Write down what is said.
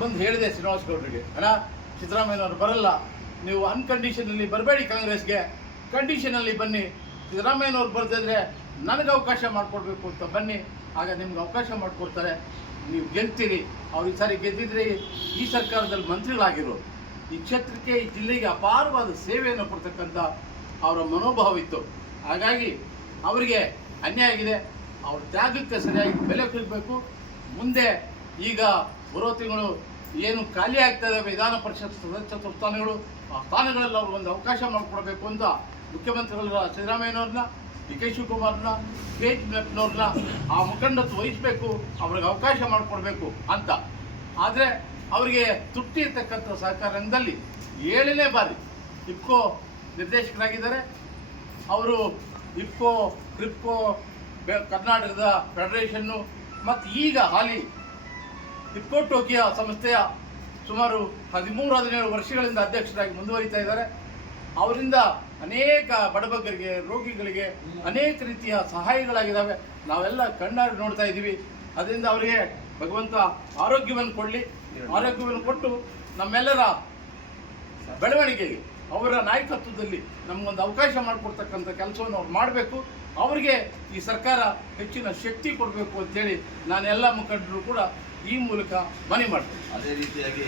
ಬಂದು ಹೇಳಿದೆ ಶ್ರೀನಿವಾಸ ಗೌಡರಿಗೆ, ಅಣ್ಣ, ಸಿದ್ದರಾಮಯ್ಯನವರು ಬರಲ್ಲ, ನೀವು ಅನ್ಕಂಡೀಷನಲ್ಲಿ ಬರಬೇಡಿ ಕಾಂಗ್ರೆಸ್ಗೆ ಕಂಡೀಷನಲ್ಲಿ ಬನ್ನಿ, ಸಿದ್ದರಾಮಯ್ಯನವ್ರು ಬರ್ತಿದ್ರೆ ನನಗೆ ಅವಕಾಶ ಮಾಡಿಕೊಡ್ಬೇಕು ಅಂತ ಬನ್ನಿ, ಆಗ ನಿಮ್ಗೆ ಅವಕಾಶ ಮಾಡಿಕೊಡ್ತಾರೆ, ನೀವು ಗೆಲ್ತೀರಿ. ಅವ್ರು ಈ ಸಾರಿ ಗೆದ್ದಿದ್ರೆ ಈ ಸರ್ಕಾರದಲ್ಲಿ ಮಂತ್ರಿಗಳಾಗಿರೋರು. ಈ ಕ್ಷೇತ್ರಕ್ಕೆ, ಈ ಜಿಲ್ಲೆಗೆ ಅಪಾರವಾದ ಸೇವೆಯನ್ನು ಕೊಡ್ತಕ್ಕಂಥ ಅವರ ಮನೋಭಾವ ಇತ್ತು ಹಾಗಾಗಿ ಅವರಿಗೆ ಅನ್ಯಾಯ ಆಗಿದೆ. ಅವ್ರ ತ್ಯಾಗಕ್ಕೆ ಸರಿಯಾಗಿ ಬೆಲೆ ಕೊಡಬೇಕು. ಮುಂದೆ ಈಗ ಬರೋ ತಿಂಗಳು ಏನು ಖಾಲಿ ಆಗ್ತಾ ಇದ್ದಾವೆ ವಿಧಾನ ಪರಿಷತ್ ಸದಸ್ಯತ್ವ ಸ್ಥಾನಗಳು ಆ ಸ್ಥಾನಗಳಲ್ಲಿ ಅವ್ರಿಗೆ ಒಂದು ಅವಕಾಶ ಮಾಡಿಕೊಡ್ಬೇಕು ಅಂತ ಮುಖ್ಯಮಂತ್ರಿಗಳ ಸಿದ್ದರಾಮಯ್ಯನವ್ರನ್ನ ಡಿ ಕೆ ಶಿವಕುಮಾರ್ನ ಕೆ ಎಚ್ ಆ ಮುಖಂಡತ್ವ ವಹಿಸಬೇಕು, ಅವ್ರಿಗೆ ಅವಕಾಶ ಮಾಡಿಕೊಡ್ಬೇಕು ಅಂತ. ಆದರೆ ಅವರಿಗೆ ತುಟ್ಟಿ ಇರ್ತಕ್ಕಂಥ ಸಹಕಾರದಲ್ಲಿ ಏಳನೇ ಬಾರಿ ಇಪ್ಕೋ ನಿರ್ದೇಶಕರಾಗಿದ್ದಾರೆ. ಅವರು ಇಪ್ಕೋ ಕ್ರಿಪ್ಕೋ ಕರ್ನಾಟಕದ ಫೆಡರೇಷನ್ನು ಮತ್ತು ಈಗ ಹಾಲಿ ಇಪ್ಕೋ ಟೋಕಿಯಾ ಸಂಸ್ಥೆಯ ಸುಮಾರು ಹದಿಮೂರು, ಹದಿನೇಳು ವರ್ಷಗಳಿಂದ ಅಧ್ಯಕ್ಷರಾಗಿ ಮುಂದುವರಿತಾ ಇದ್ದಾರೆ. ಅವರಿಂದ ಅನೇಕ ಬಡಬಗ್ಗರಿಗೆ, ರೋಗಿಗಳಿಗೆ ಅನೇಕ ರೀತಿಯ ಸಹಾಯಗಳಾಗಿದ್ದಾವೆ. ನಾವೆಲ್ಲ ಕಣ್ಣಾಡಿ ನೋಡ್ತಾ ಇದ್ದೀವಿ. ಅದರಿಂದ ಅವರಿಗೆ ಭಗವಂತ ಆರೋಗ್ಯವನ್ನು ಕೊಡಲಿ. ಆರೋಗ್ಯವನ್ನು ಕೊಟ್ಟು ನಮ್ಮೆಲ್ಲರ ಬೆಳವಣಿಗೆಗೆ ಅವರ ನಾಯಕತ್ವದಲ್ಲಿ ನಮಗೊಂದು ಅವಕಾಶ ಮಾಡಿಕೊಡ್ತಕ್ಕಂಥ ಕೆಲಸವನ್ನು ಅವ್ರು ಮಾಡಬೇಕು. ಅವರಿಗೆ ಈ ಸರ್ಕಾರ ಹೆಚ್ಚಿನ ಶಕ್ತಿ ಕೊಡಬೇಕು ಅಂತೇಳಿ ನಾನೆಲ್ಲ ಮುಖಂಡರು ಕೂಡ ಈ ಮೂಲಕ ಮನವಿ ಮಾಡ್ತೀನಿ. ಅದೇ ರೀತಿಯಾಗಿ